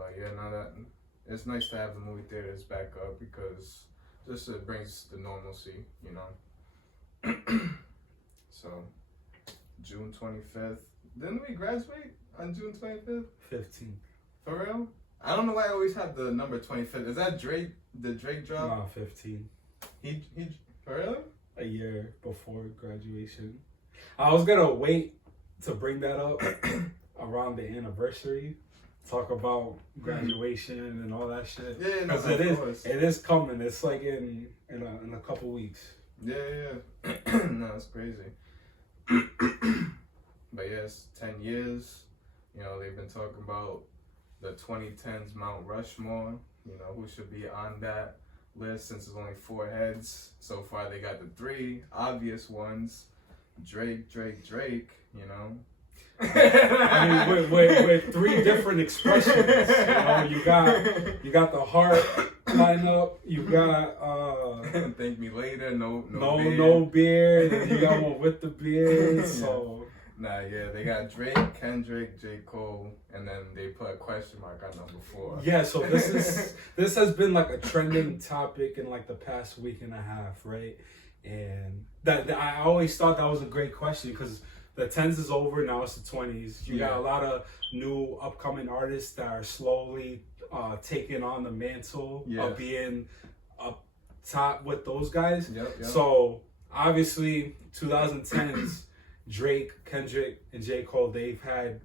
But yeah, now that it's nice to have the movie theaters back up because just it brings the normalcy, you know. So June 25th. Didn't we graduate on June 25th? 15th. For real? I don't know why I always have the number 25th. Is that Drake? The Drake drop? No, 15. He for real? A year before graduation. I was gonna wait to bring that up around the anniversary, talk about graduation and all that shit. Yeah, no, because it is coming. It's like in a couple weeks. Yeah. No, it's crazy. But yes, 10 years. You know, they've been talking about the 2010's Mount Rushmore. You know, who should be on that list since there's only 4 heads. So far, they got the 3 obvious ones. Drake, you know. I mean, with 3 different expressions. You know, you got the heart lineup. You got thank me later. No beard. And you got one with the beard. So nah, yeah, they got Drake, Kendrick, J. Cole, and then they put a question mark on number 4. Yeah, so this has been like a trending topic in like the past week and a half, right? And that I always thought that was a great question because the 10s is over, now it's the 20s. You got a lot of new upcoming artists that are slowly taking on the mantle of being up top with those guys. Yep. So obviously 2010s, Drake, Kendrick, and J. Cole, they've had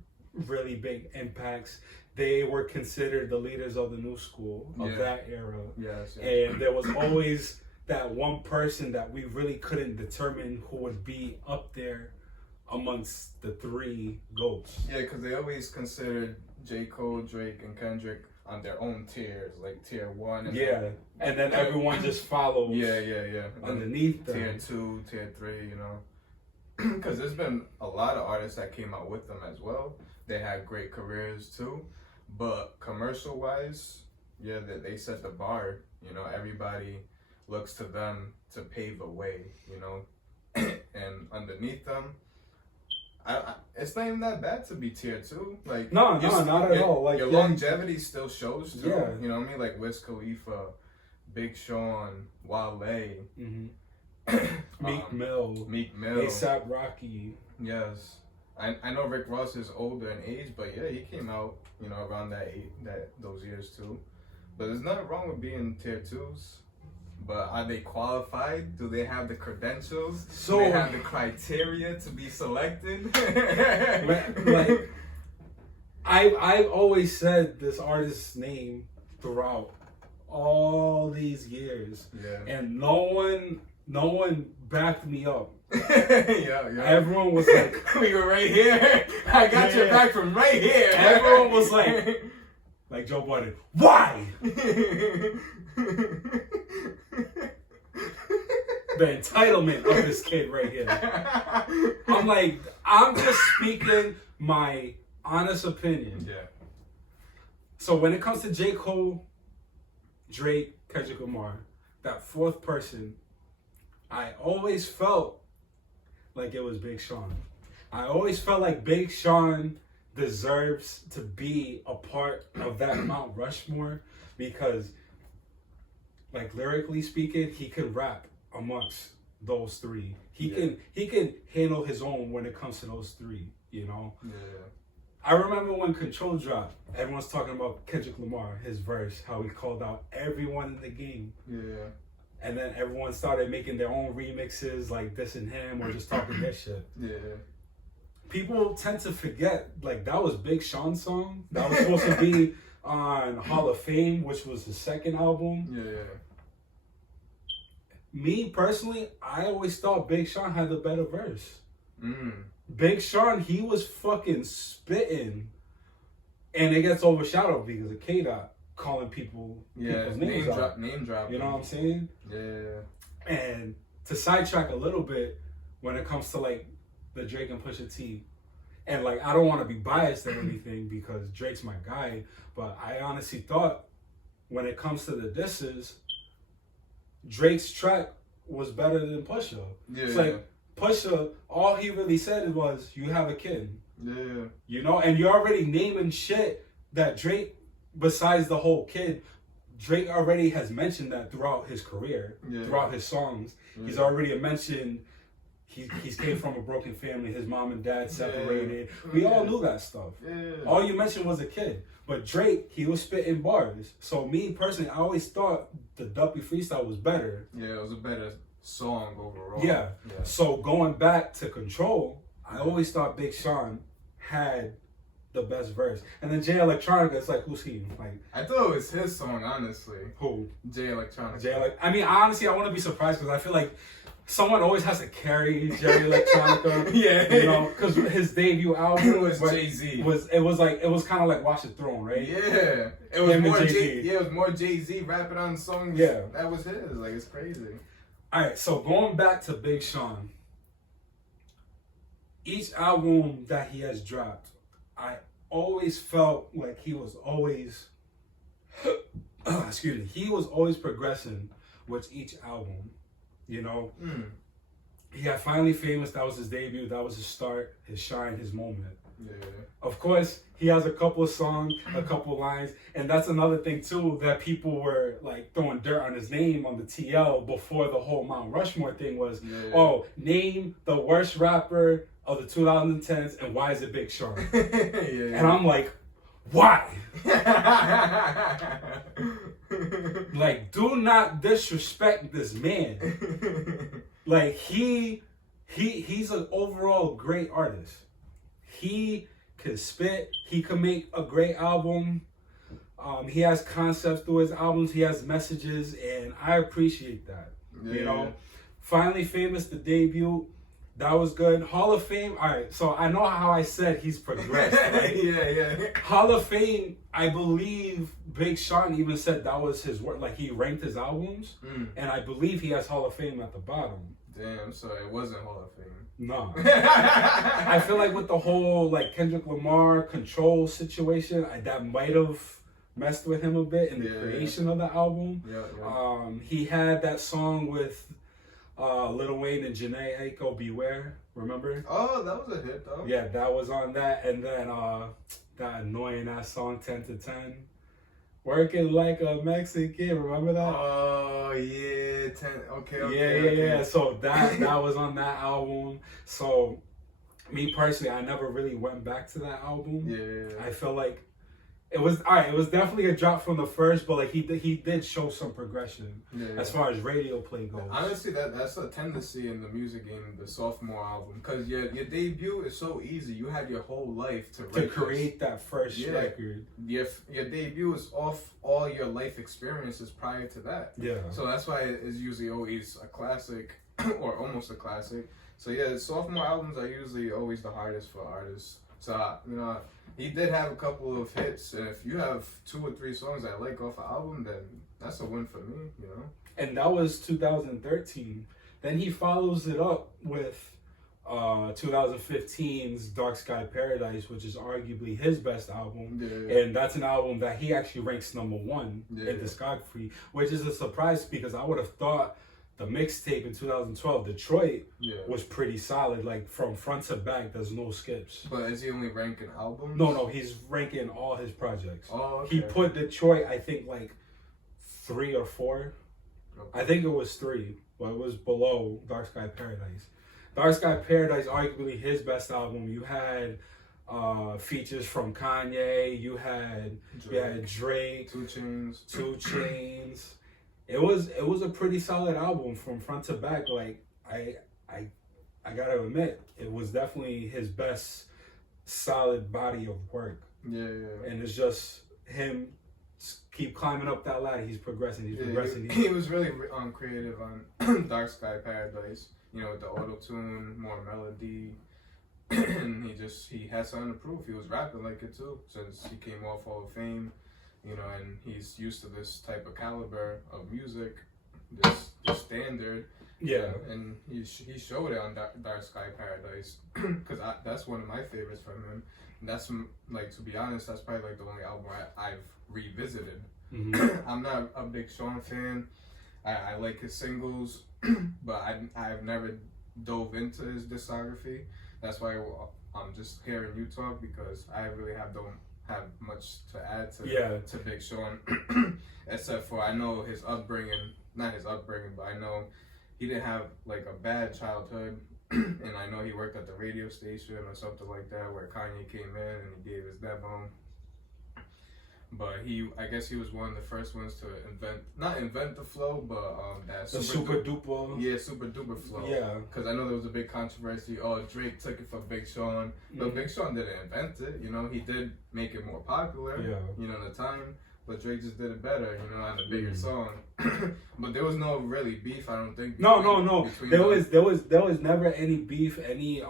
really big impacts. They were considered the leaders of the new school of that era. Yes. And there was always that one person that we really couldn't determine who would be up there amongst the 3 GOATs. Yeah, because they always considered J. Cole, Drake, and Kendrick on their own tiers, like tier 1. And then everyone just follows. Yeah. Underneath them. Tier 2, tier 3, you know. Because there's been a lot of artists that came out with them as well. They had great careers too. But commercial-wise, yeah, they set the bar. You know, everybody looks to them to pave the way, you know. And underneath them, it's not even that bad to be tier 2. Like not at all. Like your longevity still shows too. Yeah. You know what I mean? Like Wiz Khalifa, Big Sean, Wale, Meek Mill, A$AP Rocky. Yes, I know Rick Ross is older in age, but yeah, he came out, you know, around those years too. But there's nothing wrong with being tier 2s. But are they qualified? Do they have the credentials? Do they have the criteria to be selected? Like, I've always said this artist's name throughout all these years, and no one backed me up. Yeah. Everyone was like, "We were right here. I got your back from right here." Everyone was like Joe Budden, why? The entitlement of this kid right here. I'm just speaking my honest opinion. Yeah. So when it comes to J. Cole, Drake, Kendrick Lamar, that 4th person, I always felt like it was Big Sean. I always felt like Big Sean deserves to be a part of that Mount Rushmore because, like, lyrically speaking, he can rap amongst those 3. He can handle his own when it comes to those 3, you know? Yeah. I remember when Control dropped, everyone's talking about Kendrick Lamar, his verse, how he called out everyone in the game. Yeah. And then everyone started making their own remixes, like dissing him or just talking that shit. Yeah. People tend to forget, like, that was Big Sean's song. That was supposed to be on Hall of Fame, which was his 2nd album. Yeah. Me, personally, I always thought Big Sean had the better verse. Big Sean, he was fucking spitting. And it gets overshadowed because of K-Dot calling people's names out. Name drop. You know what I'm saying? Yeah. And to sidetrack a little bit, when it comes to, like, the Drake and Pusha T, and, like, I don't want to be biased or anything because Drake's my guy, but I honestly thought when it comes to the disses, Drake's track was better than Pusha. Yeah. It's like, Pusha, all he really said was, you have a kid. Yeah. You know, and you're already naming shit that Drake besides the whole kid, Drake already has mentioned that throughout his career, throughout his songs. He's already mentioned he's came from a broken family. His mom and dad separated. We all knew that stuff. All you mentioned was a kid. But Drake, he was spitting bars. So me personally, I always thought the Duppy freestyle was better. Yeah, it was a better song overall. Yeah. So going back to Control, I always thought Big Sean had the best verse. And then Jay Electronica, it's like, who's he? Like, I thought it was his song, honestly. Who? Jay Electronica. I mean, honestly, I want to be surprised because I feel like someone always has to carry Jay Electronica. You know, because his debut album was Jay-Z. It was kind of like Watch the Throne, right? Yeah. It was more it was more Jay-Z rapping on songs. Yeah. That was his. Like, it's crazy. All right, so going back to Big Sean, each album that he has dropped, I always felt like he was always, excuse me, he was always progressing with each album, you know? He had Finally Famous, that was his debut, that was his start, his shine, his moment. Of course, he has a couple of songs, a couple of lines, and that's another thing too, that people were like throwing dirt on his name on the TL before the whole Mount Rushmore thing was, oh, name the worst rapper of the 2010s and why is it Big Sean? And I'm like, why? Like, do not disrespect this man. Like, he's an overall great artist. He can spit. He can make a great album. He has concepts through his albums. He has messages, and I appreciate that. You know, Finally Famous, the debut, that was good. Hall of Fame. All right, so I know how I said he's progressed. Right? Hall of Fame. I believe Big Sean even said that was his work. Like, he ranked his albums, and I believe he has Hall of Fame at the bottom. Damn, so it wasn't Hall of Fame. No. I feel like with the whole like Kendrick Lamar Control situation, that might have messed with him a bit in the creation of the album. He had that song with Lil Wayne and Jhené Aiko, Beware, remember? Oh, that was a hit though. Yeah, that was on that. And then that annoying ass song 10 to 10. Working like a Mexican, remember that? Oh yeah, 10. Okay. Yeah. So that was on that album. So me personally, I never really went back to that album. I feel like it was alright. It was definitely a drop from the first, but like he did show some progression as far as radio play goes. Honestly, that's a tendency in the music game, the sophomore album, because your debut is so easy. You had your whole life to create that first record. Your debut is off all your life experiences prior to that. So that's why it's usually always a classic or almost a classic. So yeah, sophomore albums are usually always the hardest for artists. So you know. He did have a couple of hits, and if you have 2 or 3 songs I like off an album, then that's a win for me, you know? And that was 2013. Then he follows it up with 2015's Dark Sky Paradise, which is arguably his best album. And that's an album that he actually ranks #1 in discography, which is a surprise because I would have thought the mixtape in 2012, Detroit, was pretty solid. Like, from front to back, there's no skips. But is he only ranking albums? No, he's ranking all his projects. Oh, okay. He put Detroit, I think, like 3 or 4. I think it was 3, but it was below Dark Sky Paradise. Dark Sky Paradise, arguably his best album. You had features from Kanye. You had Drake. 2 Chainz. It was a pretty solid album from front to back. Like, I gotta admit, it was definitely his best solid body of work. And it's just him keep climbing up that ladder. He's progressing. He was really creative on Dark Sky Paradise. You know, with the auto tune, more melody, and he had something to prove. He was rapping like it too, since he came off Hall of Fame. You know, and he's used to this type of caliber of music, this standard. And he showed it on Dark Sky Paradise, because that's one of my favorites from him. And that's, like, to be honest, that's probably like the only album I've revisited. I'm not a big Sean fan. I like his singles, but I've never dove into his discography. That's why I'm just hearing you talk, because I really have have much to add to Yeah. to Big Sean, except for I know his upbringing, not his upbringing, but I know he didn't have like a bad childhood, and I know he worked at the radio station or something like that where Kanye came in and he gave his demo. But I guess he was one of the first ones to not invent the flow, but that The super duper. Yeah, super duper flow. Yeah. Because I know there was a big controversy. Oh, Drake took it from Big Sean. But Big Sean didn't invent it. You know, he did make it more popular. Yeah. You know, at the time. But Drake just did it better, you know, on a bigger song. But there was no really beef, I don't think. No. There was never any beef, any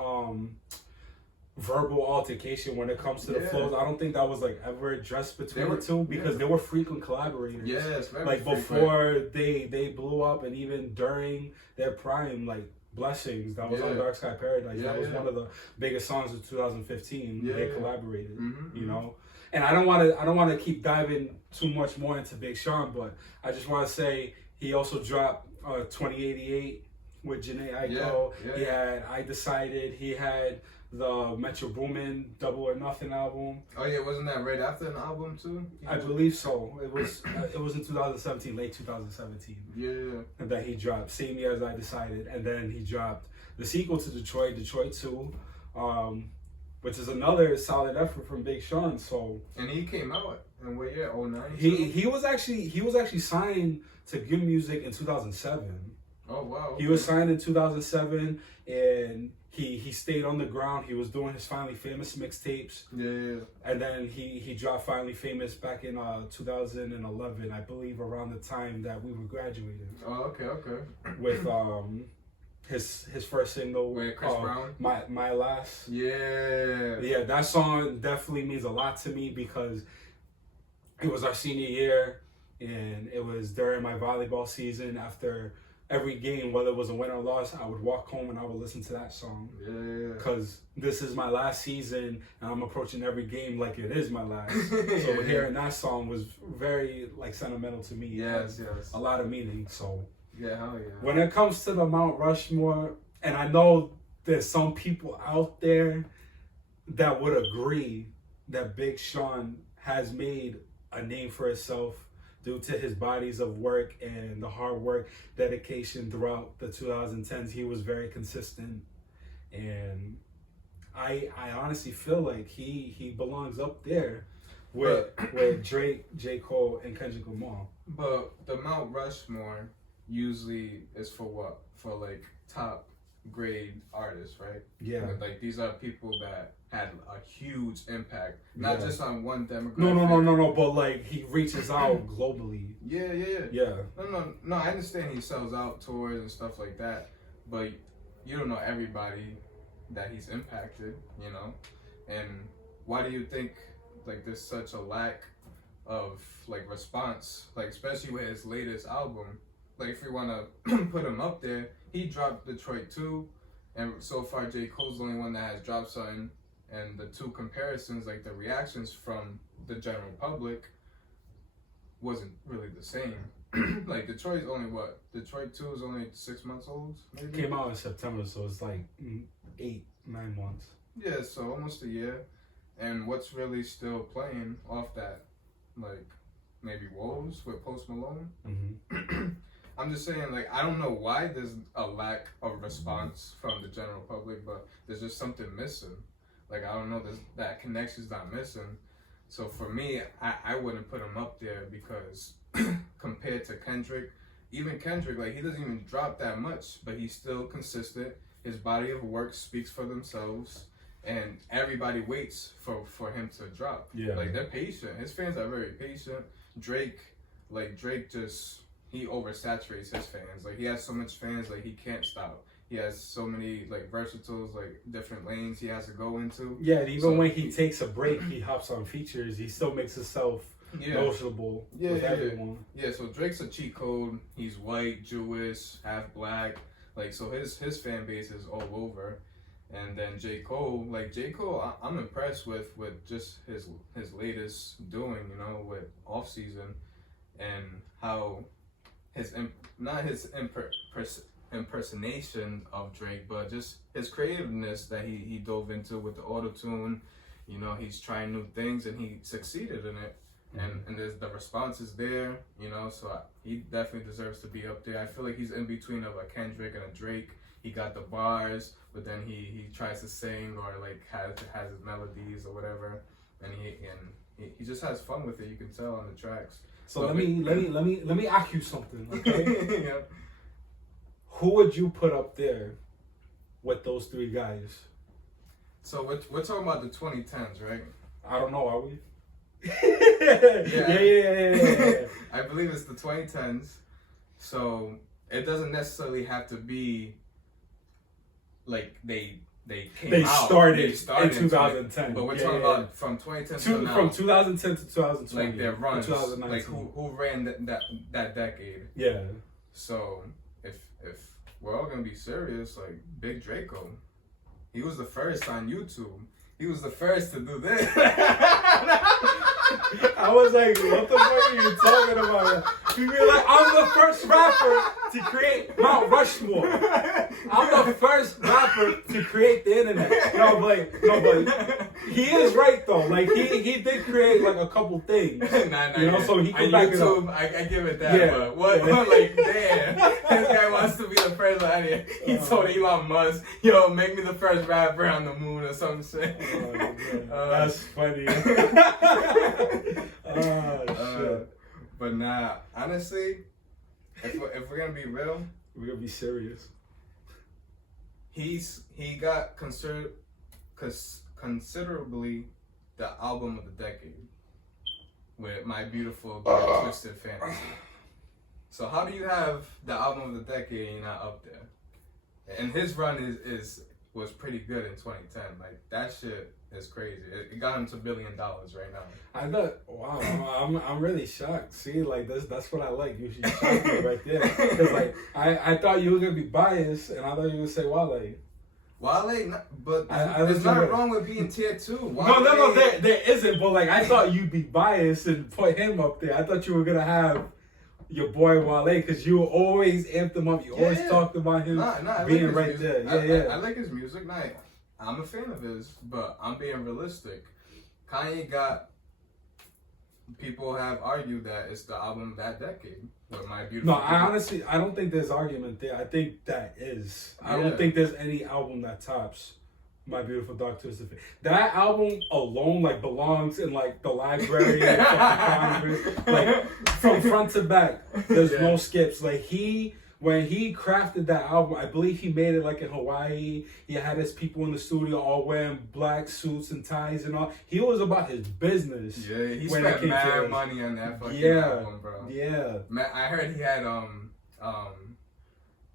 verbal altercation when it comes to the flows. I don't think that was like ever addressed between the two because they were frequent collaborators. Yes, like before they blew up and even during their prime, like Blessings, that was on Dark Sky Paradise. That was one of the biggest songs of 2015. They collaborated, you know. And I don't want to keep diving too much more into Big Sean, but I just want to say he also dropped 2088 with Jhené Aiko. He had I Decided. He had the Metro Boomin Double or Nothing album. Oh yeah, wasn't that right after an album too? I believe so. It was in 2017, late 2017. Yeah. And that he dropped same year as I Decided, and then he dropped the sequel to Detroit 2, which is another solid effort from Big Sean. So and he came out in what year? 09? He was actually signed to Good Music in 2007. Oh wow. Okay. He was signed in 2007 and he stayed on the ground. He was doing his Finally Famous mixtapes. Yeah. And then he dropped Finally Famous back in 2011, I believe, around the time that we were graduating. Oh, okay. With his first single, with Chris Brown, My Last. Yeah, that song definitely means a lot to me because it was our senior year and it was during my volleyball season. After every game, whether it was a win or loss, I would walk home and I would listen to that song. Because this is my last season and I'm approaching every game like it is my last. So hearing that song was very like sentimental to me. Yes. A lot of meaning. So yeah, hell yeah. When it comes to the Mount Rushmore, and I know there's some people out there that would agree that Big Sean has made a name for himself due to his bodies of work and the hard work, dedication throughout the 2010s. He was very consistent. And I honestly feel like he belongs up there with Drake, J. Cole, and Kendrick Lamar. But the Mount Rushmore usually is for what? For like top grade artists, right? Yeah. Like these are people that had a huge impact, not just on one demographic. No. But like he reaches out globally. Yeah. No. I understand he sells out tours and stuff like that, but you don't know everybody that he's impacted, you know. And why do you think like there's such a lack of like response, like especially with his latest album? Like if we want to put him up there, he dropped Detroit 2, and so far J. Cole's the only one that has dropped something. And the two comparisons, like the reactions from the general public, wasn't really the same. Like Detroit's only what? Detroit 2 is only 6 months old, maybe? Came out in September, so it's like 8-9 months. Yeah, so almost a year. And what's really still playing off that, like maybe Woes with Post Malone? Mm-hmm. I'm just saying, like, I don't know why there's a lack of response from the general public, but there's just something missing. Like, I don't know, that connection's not missing. So for me, I wouldn't put him up there because compared to Kendrick, even Kendrick, like, he doesn't even drop that much, but he's still consistent. His body of work speaks for themselves, and everybody waits for him to drop. Yeah. Like, they're patient. His fans are very patient. Drake just... he oversaturates his fans. Like he has so much fans, like he can't stop. He has so many like versatiles, like different lanes he has to go into. Yeah, and even when he takes a break, he hops on features. He still makes himself noticeable with everyone. Yeah, so Drake's a cheat code. He's white, Jewish, half black. Like so, his fan base is all over. And then J. Cole, I'm impressed with just his latest doing, you know, with Off Season, and how not his impersonation of Drake, but just his creativeness that he dove into with the auto-tune. you know, he's trying new things and he succeeded in it. And there's the response is there, you know, so he definitely deserves to be up there. I feel like he's in between of a Kendrick and a Drake. He got the bars, but then he tries to sing or like has his melodies or whatever, and he just has fun with it. You can tell on the tracks. So let me ask you something, okay? Yeah. Who would you put up there with those three guys? So we're talking about the 2010s, right? I don't know, are we? Yeah. I believe it's the 2010s. So it doesn't necessarily have to be like they started in 2010. But we're talking about from 2010 to now. From 2010 to 2020. Like their runs. Like who ran that decade. Yeah. So if we're all gonna be serious, like Big Draco, he was the first on YouTube. He was the first to do this. I was like, what the fuck are you talking about? You be like, I'm the first rapper to create Mount Rushmore. I'm the first rapper to create the internet. No, but he is right though. Like he did create like a couple things. Nah, you know, so he can back YouTube, it up. I give it that. Yeah. But what like damn, this guy wants to be the first on it. He told Elon Musk, yo, make me the first rapper on the moon or some shit. That's funny. Shit. But nah, honestly, if we're gonna be real, we're gonna be serious. He got considerably the album of the decade with My Beautiful Dark Twisted Fantasy. So how do you have the album of the decade and you're not up there? And his run was pretty good in 2010. Like that shit is crazy. It got him to $1 billion right now. I thought, wow, I'm really shocked. See, like that's what I like. You should shock me right there. Because like I thought you were gonna be biased, and I thought you would say Wale. Wale, but there's nothing wrong with being tier 2. No, there isn't. But like I thought you'd be biased and put him up there. I thought you were gonna have your boy Wale, because you always amped him up. You always talked about him being like right there. Yeah. I like his music. I'm a fan of his, but I'm being realistic. Kanye got people have argued that it's the album of that decade with My Beautiful. No, I don't think there's argument there. I think that is. I don't think there's any album that tops My Beautiful Dark Twisted Fantasy. That album alone like belongs in like the library of Congress. Like from front to back. There's no skips. Like when he crafted that album, I believe he made it like in Hawaii. He had his people in the studio all wearing black suits and ties and all. He was about his business. Yeah, he spent mad money on that fucking album, bro. Yeah. Man, I heard he had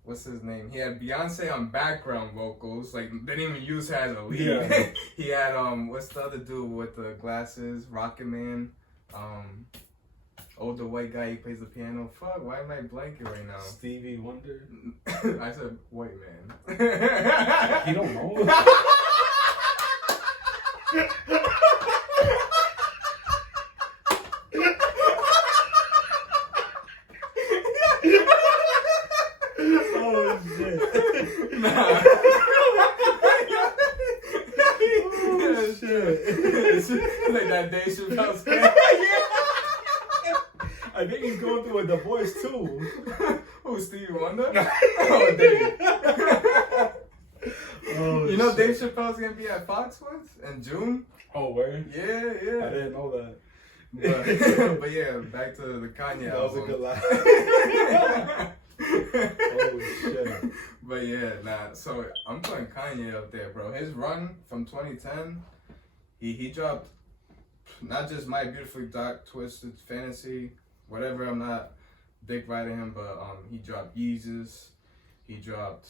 what's his name? He had Beyonce on background vocals. Like they didn't even use her as a lead. Yeah. He had what's the other dude with the glasses? Rocket Man. Older white guy, he plays the piano. Fuck, why am I blanking right now? Stevie Wonder? I said white man. You don't know? Oh shit. Nah. Oh shit. It's like that Dave Chappelle sketch. I think he's going through a divorce too. Who, Stevie Wonder? Oh, Dave. You know Dave Chappelle's gonna be at Fox once in June? Oh, where? Yeah. I didn't know that. But yeah, back to the Kanye that album. Was a good laugh. Oh shit. But yeah, so I'm putting Kanye up there, bro. His run from 2010, he dropped not just My Beautifully Dark Twisted Fantasy, whatever. I'm not big riding him, but he dropped Yeezus. He dropped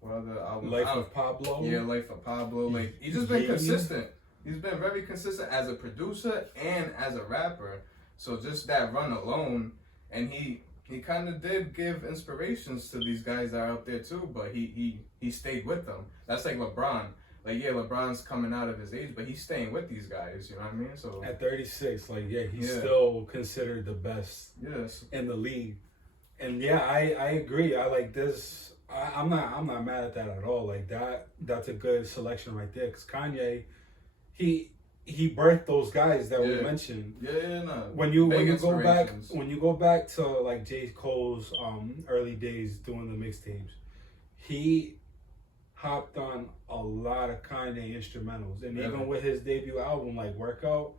what other album? Life of Pablo. Yeah, Life of Pablo. Like he's just been consistent. He's been very consistent as a producer and as a rapper. So just that run alone, and he kind of did give inspirations to these guys that are out there too. But he stayed with them. That's like LeBron. Like, yeah, LeBron's coming out of his age, but he's staying with these guys, you know what I mean? So at 36, like, he's still considered the best in the league. And yeah, I agree. I like this. I'm not mad at that at all. Like that's a good selection right there. Because Kanye, he birthed those guys that we Yeah. mentioned. No. When you Big go back to like J. Cole's early days doing the mixtapes, he hopped on a lot of Kanye instrumentals, and even with his debut album like Workout,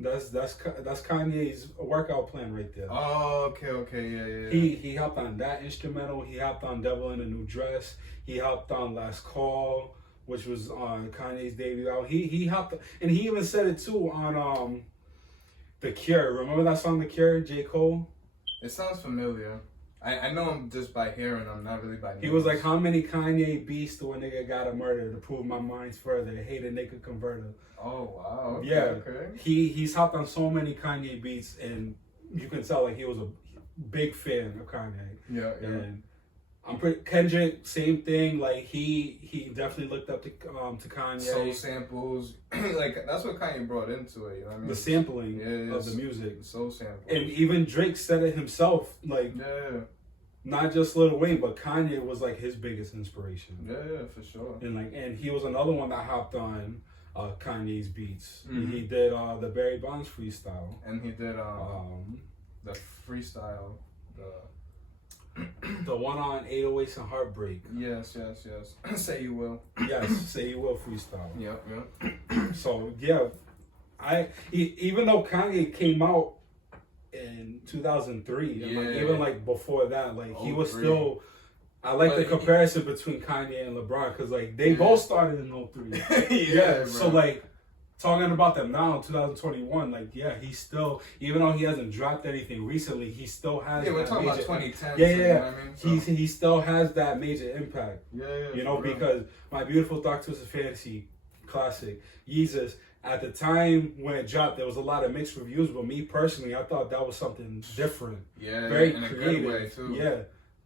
that's Kanye's workout plan right there. Oh, okay, yeah. He hopped on that instrumental. He hopped on Devil in a New Dress. He hopped on Last Call, which was on Kanye's debut album. He hopped, and he even said it too on The Cure. Remember that song, The Cure, J. Cole? It sounds familiar. I know him just by hearing him, not really by names. He was like, how many Kanye beats do a nigga gotta murder to prove my mind's further? Hate a nigga converter. Oh, wow. Okay, yeah. Okay. He's hopped on so many Kanye beats, and you can tell like he was a big fan of Kanye. Yeah. And Kendrick, same thing. Like he definitely looked up to Kanye. Soul samples, like that's what Kanye brought into it. You know what I mean? The sampling of the music, soul samples, and even Drake said it himself. Like, not just Lil Wayne, but Kanye was like his biggest inspiration. Yeah, for sure. And he was another one that hopped on Kanye's beats. He did the Barry Bonds freestyle, and he did the freestyle, the one on 808s and Heartbreak. Yes. Say You Will. Yes, Say You Will freestyle. Yep. So yeah, even though Kanye came out in 2003, and like, even like before that, like he was still. I like the comparison between Kanye and LeBron because like they both started in 03. Yeah. So like talking about them now in 2021, like he's still, even though he hasn't dropped anything recently, he still has. Yeah, we're talking about 2010's. Yeah. You know what I mean? He still has that major impact. Yeah. You know, because My Beautiful Dark Twisted Fantasy, classic. Yeezus. At the time when it dropped, there was a lot of mixed reviews, but me personally, I thought that was something different. Yeah, very in creative. A good way too. Yeah,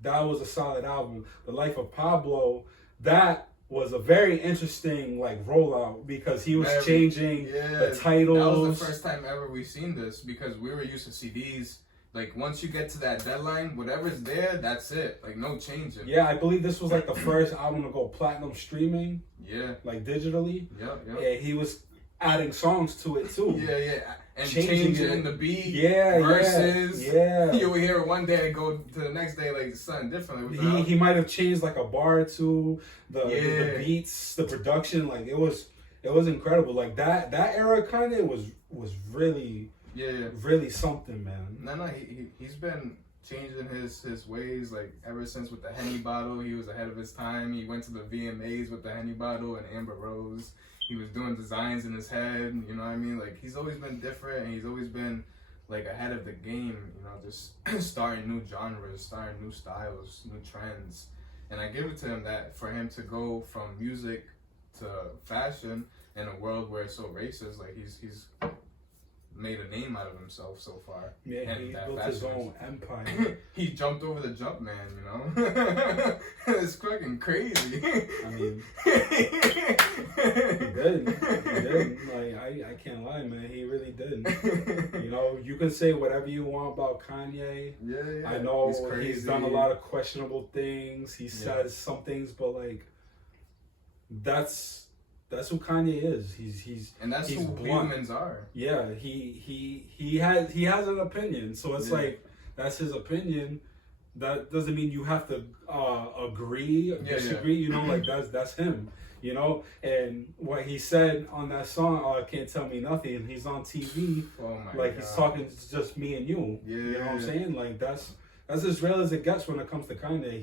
that was a solid album. The Life of Pablo, that was a very interesting like rollout because he was changing the titles. That was the first time ever we've seen this because we were used to CDs. Like once you get to that deadline, whatever's there, that's it. Like no changing. Yeah, I believe this was like the first album to go platinum streaming. Yeah. Like digitally. Yep. Yeah, he was adding songs to it too. Yeah. And changing the beat. Verses. Yeah. You would hear it one day and go to the next day like something different. He might have changed like a bar or two, the beats, the production. Like it was incredible. Like that era kind of was really really something, man. No, he's been changing his ways like ever since with the Henny bottle. He was ahead of his time. He went to the VMAs with the Henny bottle and Amber Rose. He was doing designs in his head, you know what I mean? Like, he's always been different, and he's always been, like, ahead of the game, you know, just starting new genres, starting new styles, new trends. And I give it to him that for him to go from music to fashion in a world where it's so racist, like, he's made a name out of himself so far. Yeah, and he built his own empire. He jumped over the jump man, you know? It's fucking crazy. I mean, he did. Like, I can't lie, man. He really did. You know, you can say whatever you want about Kanye. Yeah. I know he's done a lot of questionable things. He says some things, but like, that's who Kanye is. And that's he's who blunt. humans are. Yeah, he has an opinion. So it's like that's his opinion. That doesn't mean you have to agree or disagree. You know, like that's him. You know, and what he said on that song, "Can't Tell Me Nothing," he's on TV. Oh my like God. He's talking to just me and you. Yeah, you know what I'm saying? Like that's as real as it gets when it comes to Kanye.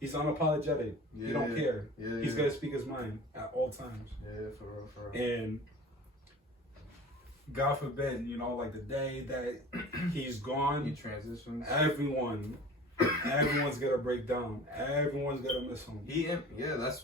He's unapologetic. Yeah, he don't care. Yeah, he's gonna speak his mind at all times. Yeah, for real. And God forbid, you know, like the day that he's gone, he transitions. Everyone's gonna break down. Everyone's gonna miss him.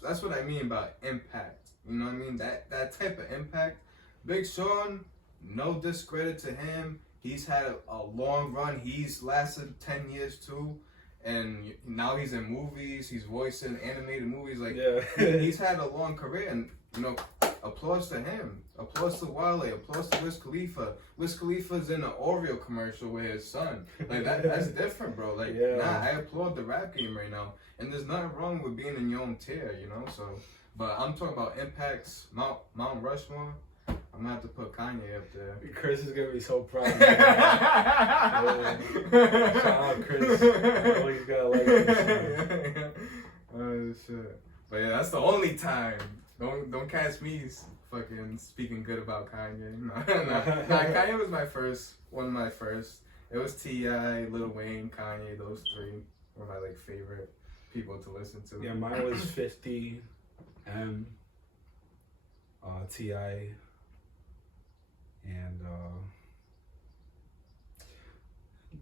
That's what I mean by impact. You know what I mean? That type of impact. Big Sean, no discredit to him. He's had a long run. He's lasted 10 years too. And now he's in movies. He's voicing animated movies. Like he's had a long career, and you know, applause to him. Applause to Wale. Applause to Wiz Khalifa. Wiz Khalifa's in an Oreo commercial with his son. Like that's different, bro. Like I applaud the rap game right now, and there's nothing wrong with being in your own tier, you know. So But I'm talking about impacts, Mount Rushmore. I'm gonna have to put Kanye up there. Chris is gonna be so proud of me. Yeah. Shout out, Chris. I know he's gonna like this. Oh shit! But yeah, that's the only time. Don't catch me fucking speaking good about Kanye. Nah, Kanye was one of my first. It was T.I., Lil Wayne, Kanye. Those three were my like favorite people to listen to. Yeah, mine was 50, M, T.I., and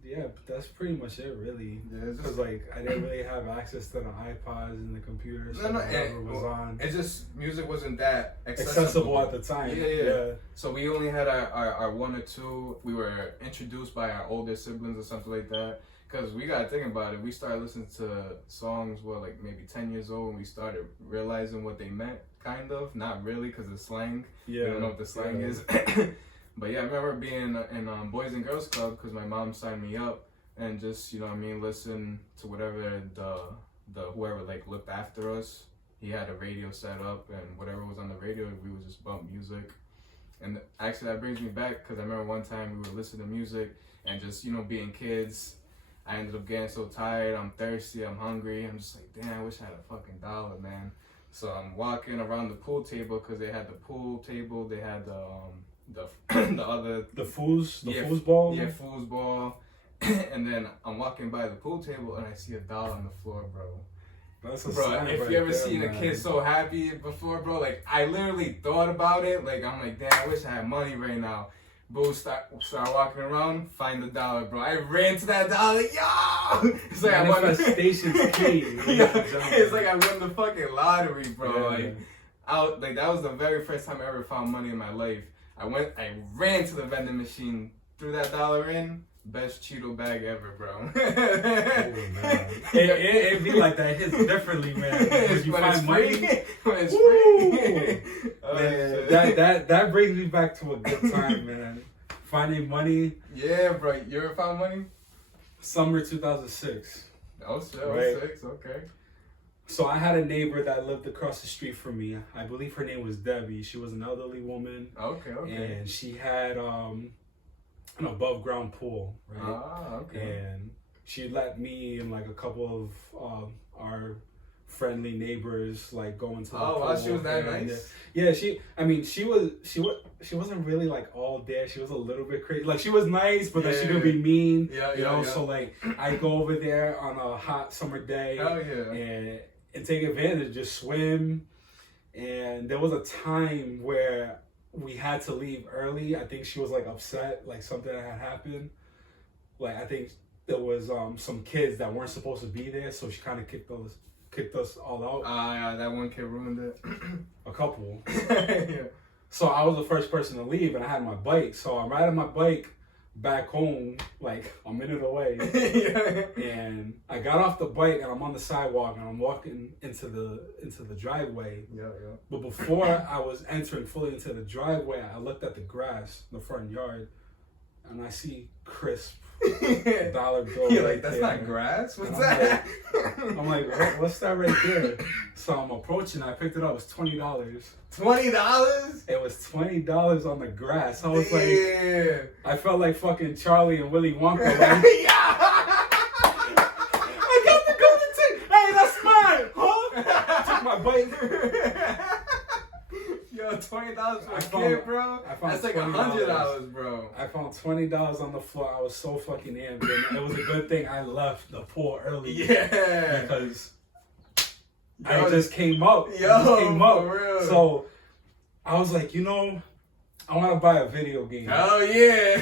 yeah, but that's pretty much it, really. Yeah, because like I didn't really have access to the iPods and the computers. So whatever was on. It's just music wasn't that accessible at the time. Yeah. So we only had our one or two. We were introduced by our older siblings or something like that. Because we gotta think about it. We started listening to songs, like maybe 10 years old, and we started realizing what they meant, kind of. Not really, because of slang. Yeah. We don't know what the slang is. But yeah, I remember being in Boys and Girls Club because my mom signed me up, and just, you know what I mean, listen to whatever the whoever like looked after us. He had a radio set up, and whatever was on the radio, we would just bump music. And actually that brings me back because I remember one time we were listening to music and just, you know, being kids, I ended up getting so tired, I'm thirsty, I'm hungry, I'm just like, damn, I wish I had a fucking dollar, man. So I'm walking around the pool table because they had the pool table, they had the foosball. Yeah, foosball. And then I'm walking by the pool table and I see $1 on the floor, bro. That's a bro, sign if right you ever there, seen man. a kid so happy before, bro, like I literally thought about it. Like I'm like, damn, I wish I had money right now. Bro, start walking around, find $1, bro. I ran to that dollar, yo! It's like I won the manifestation's key. It's like I won the fucking lottery, bro. Yeah. Like that was the very first time I ever found money in my life. I ran to the vending machine, threw that $1 in. Best Cheeto bag ever, bro. Oh, man. It be like that. It hits differently, man. When you find money, when it's free. Man, that brings me back to a good time, man. Finding money. Yeah, bro. You ever found money? Summer 2006. Oh, shit. Right. 06, okay. So I had a neighbor that lived across the street from me. I believe her name was Debbie. She was an elderly woman. Okay. And she had an above ground pool, right? Ah, okay. And she let me and like a couple of our friendly neighbors like go into the pool. Oh, wow, she was that nice? Yeah, she wasn't really like all there. She was a little bit crazy. Like she was nice, but then she could be mean. You know, so like I go over there on a hot summer day and take advantage, just swim. And there was a time where we had to leave early. I think she was like upset, like something that had happened. Like I think there was some kids that weren't supposed to be there, so she kind of kicked us all out. Yeah, that one kid ruined it. A couple. Yeah. So I was the first person to leave, and I had my bike. So I'm riding my bike back home, like a minute away. And I got off the bike, and I'm on the sidewalk, and I'm walking into the driveway. But before I was entering fully into the driveway, I looked at the grass, the front yard, and I see crisp $1 bill. You're like, that's not grass? What's that? I'm like, what's that right there? So I'm approaching, I picked it up, it was $20. $20? It was $20 on the grass. I was like, I felt like fucking Charlie and Willy Wonka. Like, I got the golden ticket. Hey, that's mine, huh? Took my bike. Yo, $20 for a kid, bro. That's like $100, bro. I found $20 on the floor. I was so fucking amped. And it was a good thing I left the pool early. Yeah. Because I just came up. For real. So I was like, you know, I want to buy a video game. Oh, yeah.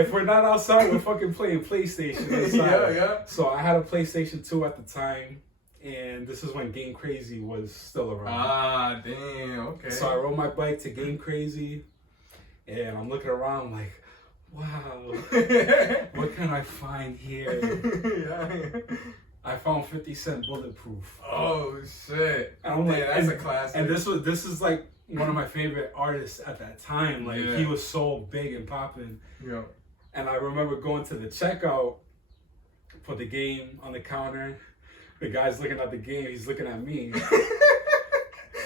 If we're not outside, we're fucking playing PlayStation inside. So I had a PlayStation 2 at the time. And this is when Game Crazy was still around. Ah, damn, okay. So I rode my bike to Game Crazy, and I'm looking around like, wow, what can I find here? I found 50 Cent Bulletproof. Oh, shit. And I'm like, that's a classic. And this is like one of my favorite artists at that time. Like, he was so big and popping. Yeah. And I remember going to the checkout, put the game on the counter. The guy's looking at the game, he's looking at me.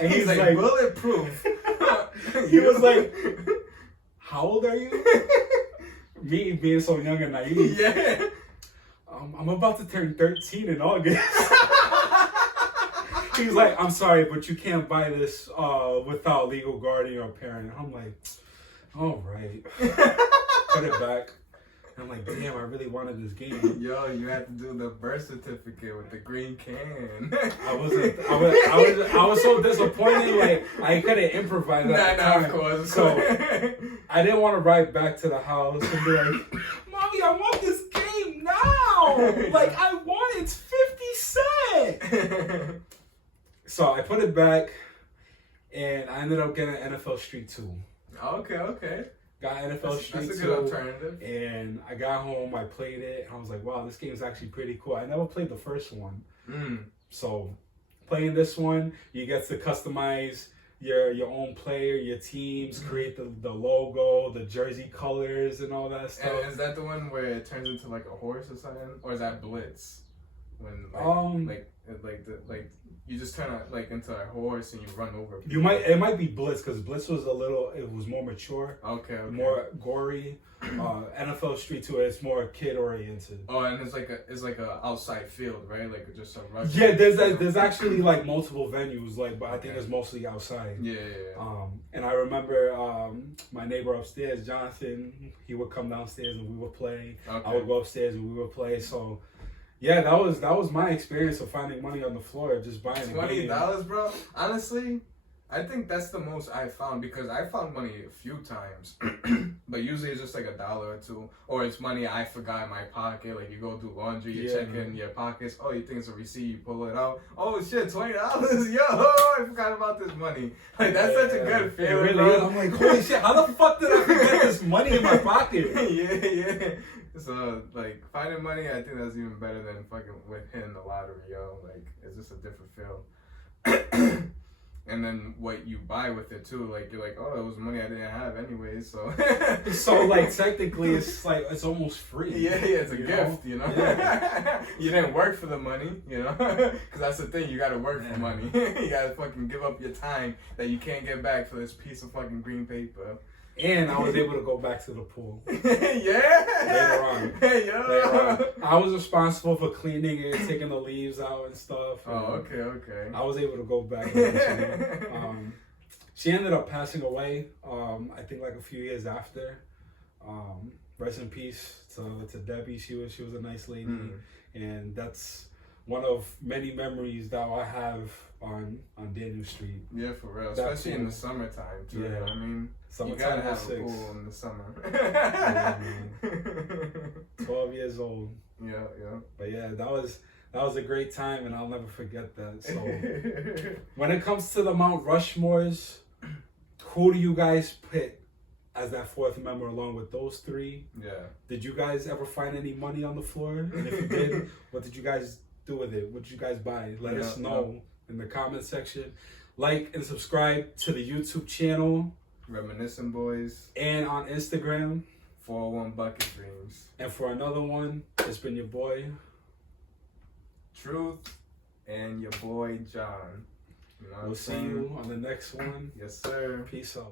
And he's like bulletproof. He was like, how old are you? Me being so young and naive. Yeah. I'm about to turn 13 in August. He's like, I'm sorry, but you can't buy this without legal guardian or parent. I'm like, all right. Put it back. I'm like, damn, I really wanted this game. Yo, you had to do the birth certificate with the green can. I was so disappointed. Like, I couldn't improvise at the time. Of course. So I didn't want to ride back to the house and be like, Mommy, I want this game now. Like, I want it's 50 cents. So I put it back, and I ended up getting NFL Street 2. Okay. Got NFL Street 2. That's a good alternative. And I got home, I played it. I was like, wow, this game is actually pretty cool. I never played the first one. So playing this one, you get to customize your own player, your teams, create the logo, the jersey colors, and all that stuff. And is that the one where it turns into like a horse or something? Or is that Blitz? When like you just turn like into a horse and you run over people. It might be Blitz, because Blitz was it was more mature. Okay. More gory. NFL Street 2, it's more kid oriented. Oh, and it's like a outside field, right? Like just a rush. Yeah, there's actually like multiple venues, like, but I think it's mostly outside. Yeah. And I remember my neighbor upstairs, Jonathan, he would come downstairs and we would play. Okay. I would go upstairs and we would play. So yeah, that was my experience of finding money on the floor, just buying $20, bro. Honestly, I think that's the most I found, because I found money a few times, but usually it's just like $1 or $2, or it's money I forgot in my pocket. Like you go do laundry, you check in your pockets. Oh, you think it's a receipt? You pull it out. Oh shit, $20! Yo, I forgot about this money. Like that's such a good feeling. It really bro. is. I'm like, holy shit! How the fuck did I forget this money in my pocket? Yeah. So like finding money, I think that's even better than fucking hitting the lottery, yo. Like it's just a different feel. And then what you buy with it too, like you're like, oh, it was money I didn't have anyway, so. So like technically, it's like it's almost free. Yeah, it's a gift, you know. Yeah. You didn't work for the money, you know, because that's the thing. You gotta work for money. You gotta fucking give up your time that you can't get back for this piece of fucking green paper. And I was able to go back to the pool. Yeah. Later on. Hey, yo. Later on. I was responsible for cleaning it, taking the leaves out and stuff. Oh, okay. I was able to go back eventually. She ended up passing away, I think like a few years after. Rest in peace to Debbie. She was a nice lady. And that's one of many memories that I have on Daniel Street. Yeah, for real. Especially in the summertime too. Yeah. I mean, you gotta have a pool in the summer. 12 years old. Yeah. But yeah, that was a great time, and I'll never forget that. So when it comes to the Mount Rushmores, who do you guys pick as that fourth member along with those three? Yeah. Did you guys ever find any money on the floor? And if you did, what did you guys do with it? What did you guys buy? Let us know in the comment section. Like and subscribe to the YouTube channel, Reminiscing Boys, and on Instagram, 401 Bucket Dreams. And for another one, it's been your boy Truth and your boy John. You know we'll see you on the next one. Yes, sir. Peace out.